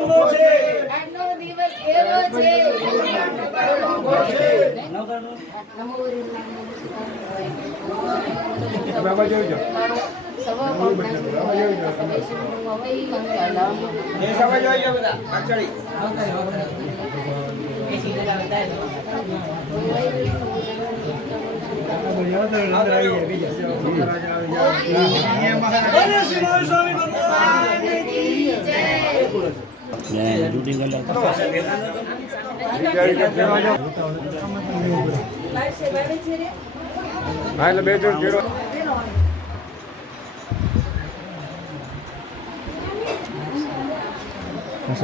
કરતા મંગો છે બાબા જોઈ એ સવા જોઈ જાઓ બધા પાછળી બોલે શ્રી મહાવીર સ્વામી ભગવાન કી હા એટલે બે જોડ જોડો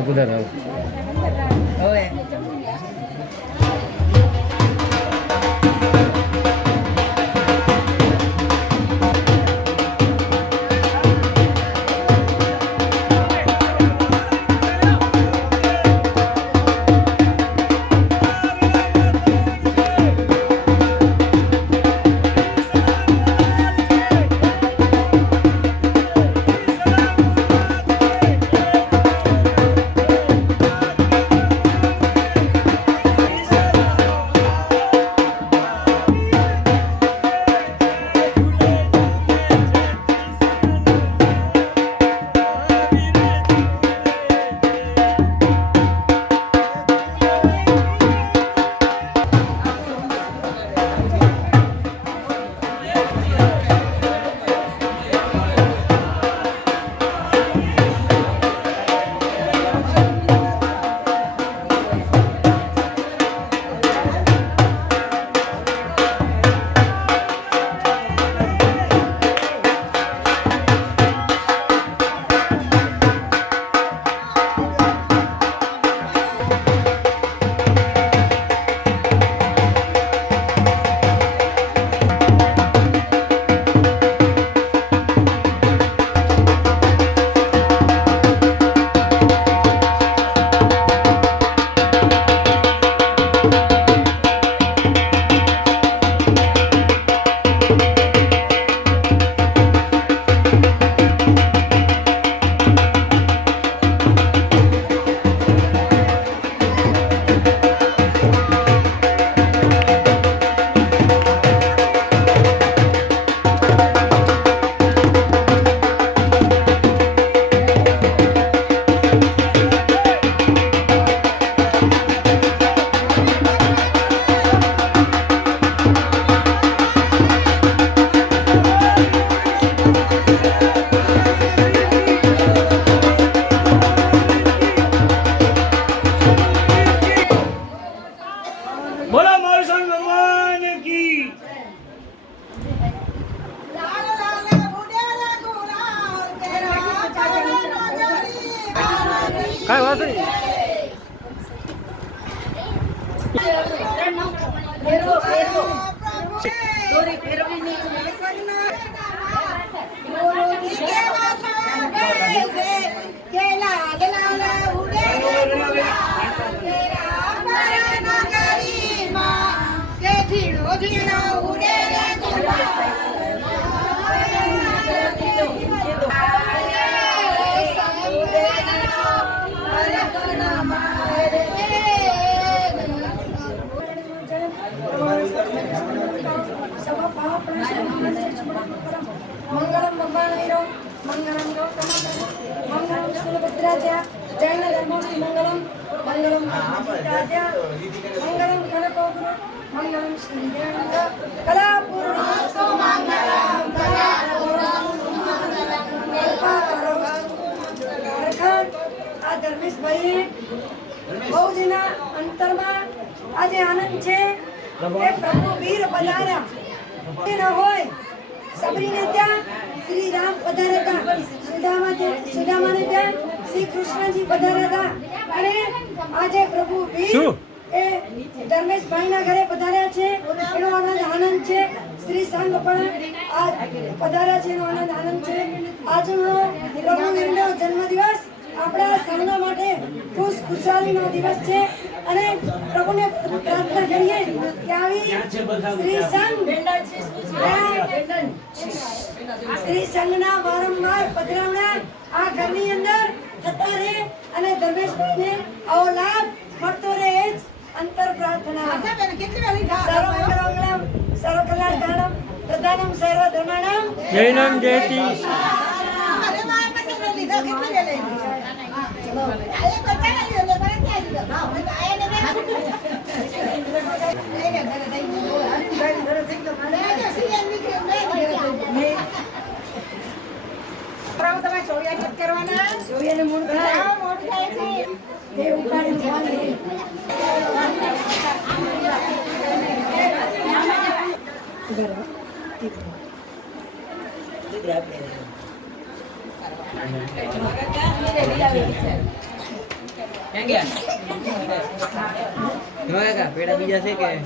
બોલો કાંઈ વાત નહીં. રાજા મંગળમ કનકોગુરુ મંગળમ શ્રી કલાપૂર્ણ આ ધર્મેશભાઈએ બહુ જ એના અંતરમાં આજે આનંદ છે. કે પ્રભુ વીર પધાર્યા. એ ન હોય, સબરીને ત્યાં શ્રી રામ પધાર્યા હતા. સુદામા સુદામાને ત્યાં શ્રી કૃષ્ણજી પધાર્યા હતા. અને આજે પ્રભુ વીર? એ ધર્મેશભાઈના ઘરે પધાર્યા છે. એનો આનંદ આનંદ છે. શ્રી સંઘ પણ આ પધાર્યા છે એનો આનંદ આનંદ છે. આજનો પ્રભુ વીરનો જન્મદિવસ આપણા સૌના માટે ખુશ ખુશાલીનો દિવસ છે. અને પ્રભુને પ્રાર્થના કરીએ કે આવી શ્રી સંઘ શ્રી સંઘના વારંવાર પધરાવણા આ ઘરની અંદર થતા રહે અને ધર્મેશભાઈને આવો લાભ મળતો રહે એ જ અંતર પ્રાર્થના. સર્વમંગલમંગલમ સર્વકલ્યાણકારણમ પ્રધાનમ સર્વ ધર્માણામ. જૈનમ જયતિ. થાય તે જવાની પેડા બીજા છે કે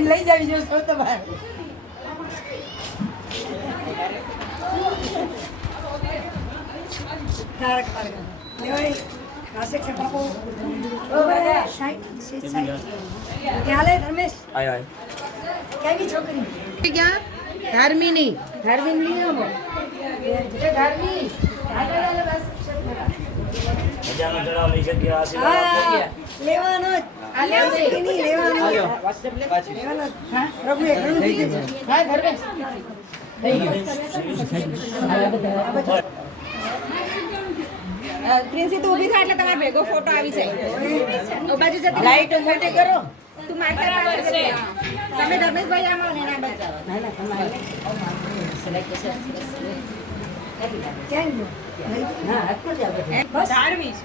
લઈ જાવી જો સૌ તમારે. તારક પારગા લેવાય કાશે છે બાપુ. બરાબર સાઈડ સીટ સાઈડ ક્યાં લે ધર્મેશ? આયો આયો. કેવી છોકરી? ક્યાં? ધાર્મિની. ધાર્મિન લઈ આવો. ધાર્મી. લેવાનો લેવાનો ઘણું હા ધર્મેશ. પ્રિન્સી તું ઊભી થા એટલે તમારો ભેગો ફોટો આવી જાય. ઓ બાજુ જતી લાઈટ મોટી કરો. તું પાસે છે. તમે ધર્મેશભાઈ આવો ને ધાર્મિક.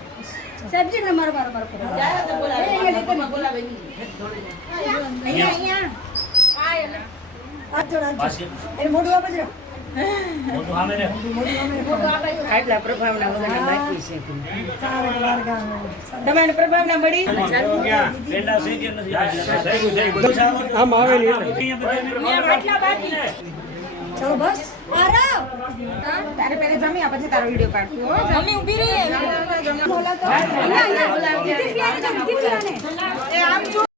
સબ્જી ને મારો મારો મારો અહીંયા અહીંયા જોડ એને મોઢું આપજ તમારે પ્રભાવના મળી? આમ આવે ચલો બસ. તારે? પહેલા જમી પછી તારો વીડિયો કાઢશું મમ્મી ઊભી રહી. એ આમ જો.